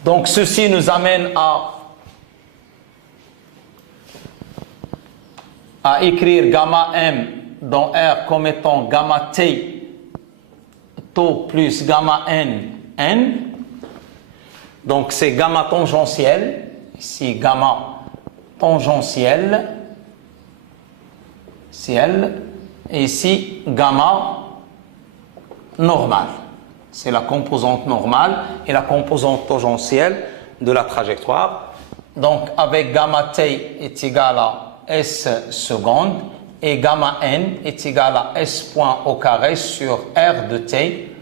Donc ceci nous amène à écrire gamma m dans R comme étant gamma t taux plus gamma n n. Donc c'est gamma tangentiel, ici gamma tangentiel, ciel, et ici gamma normale. C'est la composante normale et la composante tangentielle de la trajectoire. Donc avec gamma t est égal à s seconde et gamma n est égal à s point au carré sur r de t.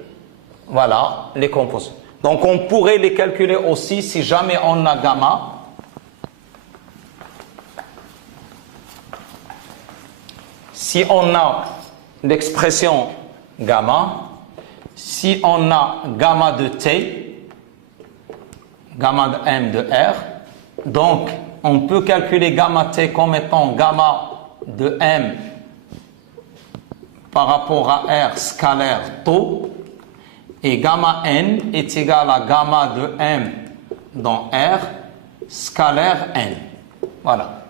Voilà les composantes. Donc on pourrait les calculer aussi si jamais on a gamma. Si on a l'expression gamma, si on a gamma de t, gamma de m de r, donc on peut calculer gamma t comme étant gamma de m par rapport à r scalaire taux, et gamma n est égal à gamma de m dans r scalaire n. Voilà.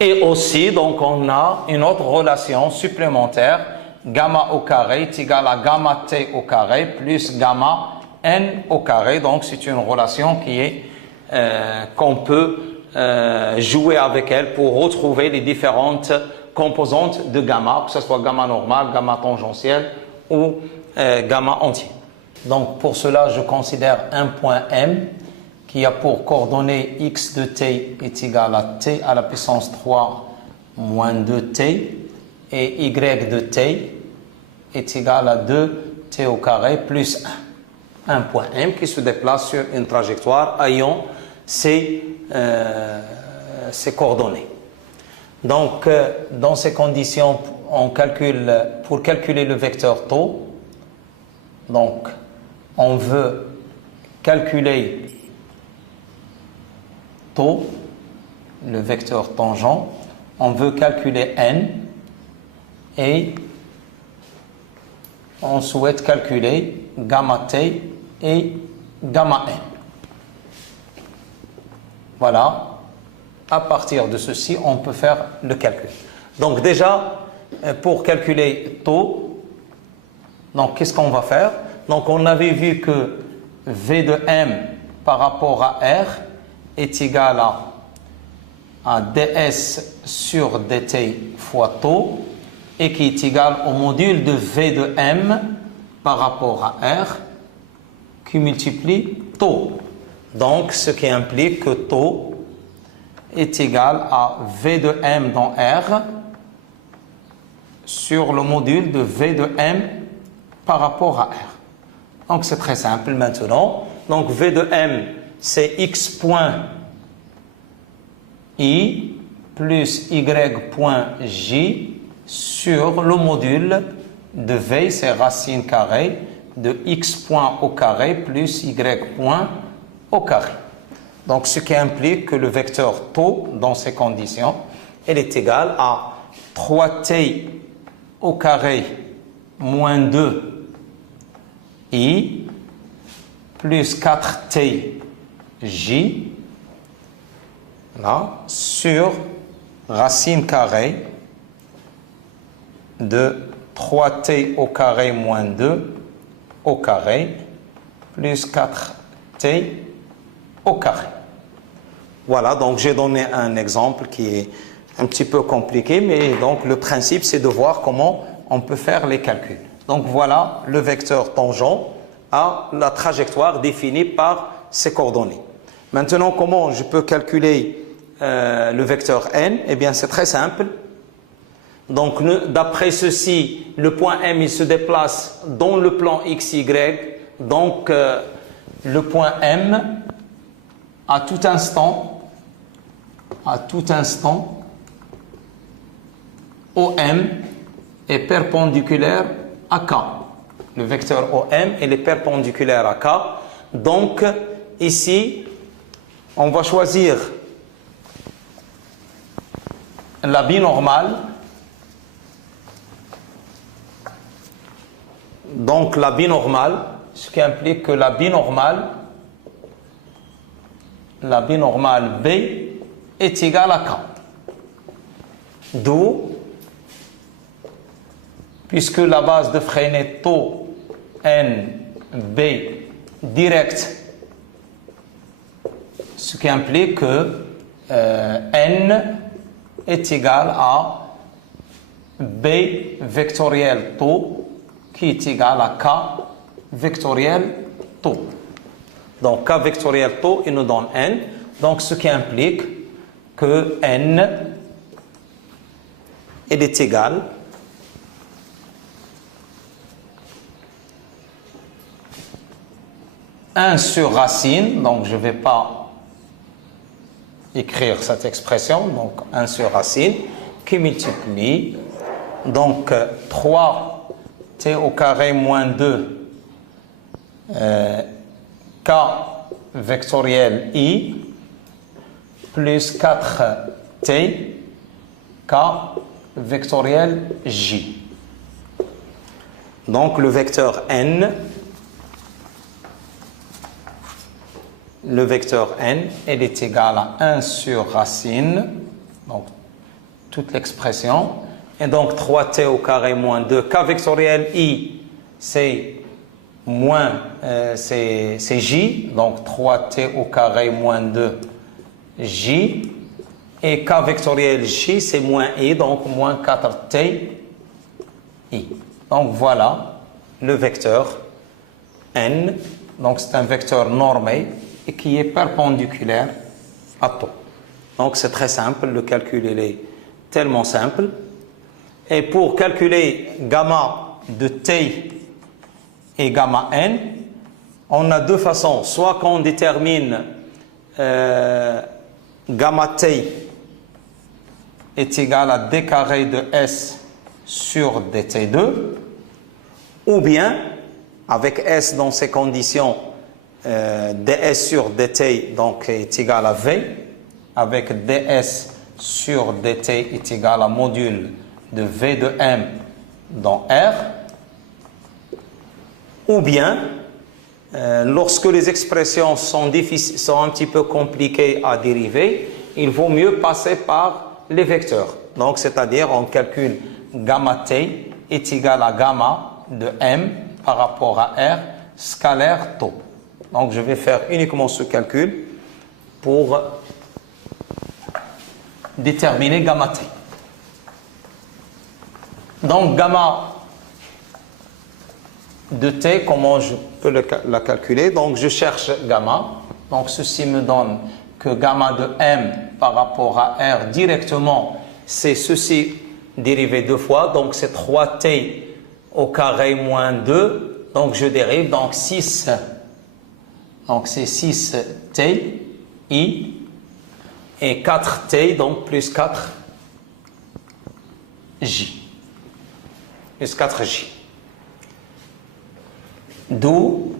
Et aussi, donc, on a une autre relation supplémentaire. Gamma au carré est égal à gamma t au carré plus gamma n au carré. Donc, c'est une relation qui est qu'on peut jouer avec elle pour retrouver les différentes composantes de gamma, que ce soit gamma normal, gamma tangentiel ou gamma entier. Donc, pour cela, je considère un point M qui a pour coordonnées x de t est égal à t à la puissance 3 moins 2t et y de t est égal à 2t au carré plus 1. Un point M qui se déplace sur une trajectoire ayant ces coordonnées. Donc, dans ces conditions, on calcule, pour calculer le vecteur taux, donc on veut calculer taux, le vecteur tangent, on veut calculer n et on souhaite calculer gamma t et gamma n. Voilà, à partir de ceci, on peut faire le calcul. Donc déjà, pour calculer taux, donc qu'est-ce qu'on va faire? Donc on avait vu que V de m par rapport à R est égal à ds sur dt fois taux et qui est égal au module de V de m par rapport à R qui multiplie taux. Donc ce qui implique que taux est égal à V de m dans R sur le module de V de m par rapport à R. Donc c'est très simple maintenant. Donc V de m c'est x point i plus y point j sur le module de v, c'est racine carrée de x point au carré plus y point au carré. Donc ce qui implique que le vecteur taux dans ces conditions, elle est égale à 3t au carré moins 2 i plus 4t j là, sur racine carrée de 3t au carré moins 2 au carré plus 4t au carré. Voilà, donc j'ai donné un exemple qui est un petit peu compliqué, mais donc le principe c'est de voir comment on peut faire les calculs. Donc voilà le vecteur tangent à la trajectoire définie par ces coordonnées. Maintenant, comment je peux calculer le vecteur n? Eh bien, c'est très simple. Donc, d'après ceci, le point M, il se déplace dans le plan XY. Donc, le point M, à tout instant, OM est perpendiculaire à K. Le vecteur OM, il est perpendiculaire à K. Donc, ici, on va choisir la binormale. Donc, la binormale, ce qui implique que la binormale B est égale à K. D'où, puisque la base de Freinet taux NB direct, ce qui implique que N est égal à B vectoriel taux qui est égal à K vectoriel taux. Donc K vectoriel taux, il nous donne N. Donc ce qui implique que N il est égal à 1 sur racine, donc je ne vais pas écrire cette expression, donc 1 sur racine, qui multiplie, donc 3t au carré moins 2 k vectoriel i plus 4t k vectoriel j. Donc le vecteur n, elle est égal à 1 sur racine, donc toute l'expression, et donc 3t au carré moins 2, k vectoriel i, c'est j, donc 3t au carré moins 2 j, et k vectoriel j, c'est moins i, donc moins 4t i. Donc voilà le vecteur n, donc c'est un vecteur normé et qui est perpendiculaire à taux. Donc c'est très simple, le calcul il est tellement simple. Et pour calculer gamma de t et gamma n, on a deux façons. Soit qu'on détermine gamma t est égal à d carré de s sur dt2, ou bien, avec s dans ces conditions, ds sur dt donc est égal à v, avec ds sur dt est égal à module de v de m dans R, ou bien, lorsque les expressions sont un petit peu compliquées à dériver, il vaut mieux passer par les vecteurs. Donc, c'est-à-dire, on calcule gamma t est égal à gamma de m par rapport à R scalaire taux. Donc, je vais faire uniquement ce calcul pour déterminer gamma t. Donc, gamma de t, comment je peux la calculer? Donc, je cherche gamma. Donc, ceci me donne que gamma de m par rapport à R directement, c'est ceci dérivé deux fois. Donc, c'est 3t au carré moins 2. Donc, je dérive. Donc, 6. Donc, c'est 6t i et 4t, donc plus 4 j. Plus 4j. D'où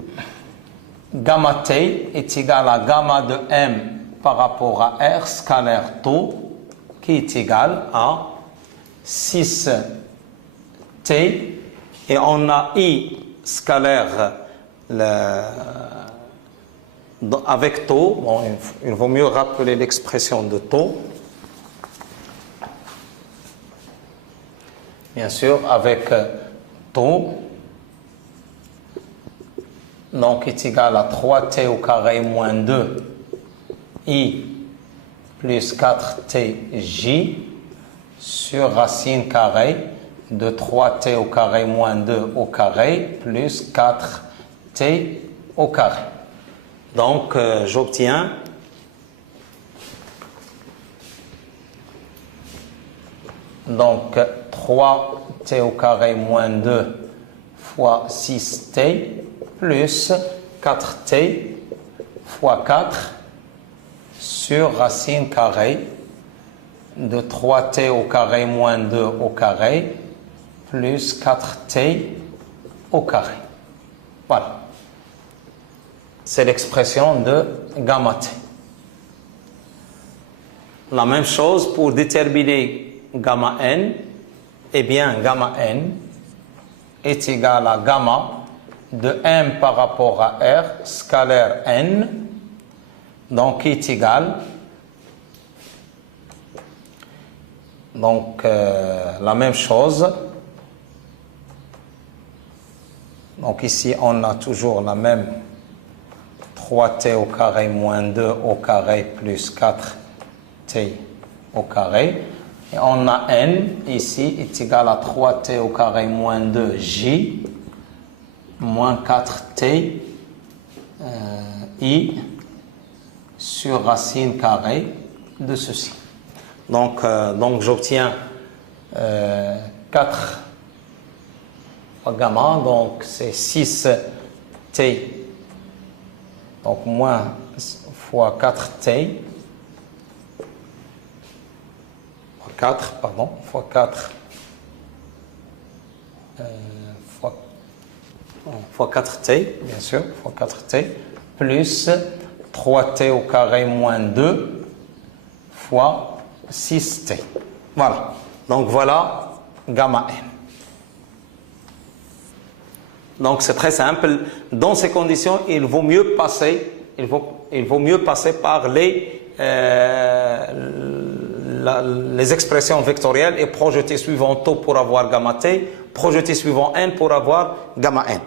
gamma t est égal à gamma de m par rapport à R scalaire taux qui est égal à 6t et on a i scalaire avec taux. Bon, il vaut mieux rappeler l'expression de taux. Bien sûr, avec taux, donc est égal à 3t au carré moins 2 i plus 4tj sur racine carrée de 3t au carré moins 2 au carré plus 4t au carré. Donc j'obtiens Donc 3t au carré moins 2 fois 6t plus 4t fois 4 sur racine carrée de 3t au carré moins 2 au carré plus 4t au carré. Voilà. C'est l'expression de gamma t. La même chose pour déterminer gamma n. Eh bien, gamma n est égal à gamma de m par rapport à r, scalaire n, donc est égal, donc la même chose. Donc ici, on a toujours la même 3t au carré moins 2 au carré plus 4t au carré. Et on a n ici est égal à 3t au carré moins 2j moins 4t i sur racine carrée de ceci. Donc j'obtiens 4 fois gamma, donc c'est 6t, donc moins fois 4t, fois 4 fois 4t, bien sûr, fois 4t, plus 3t au carré moins 2 fois 6t. Voilà. Donc voilà gamma n. Donc c'est très simple. Dans ces conditions, il vaut mieux passer par les expressions vectorielles et projeter suivant taux pour avoir gamma t, projeter suivant n pour avoir gamma n.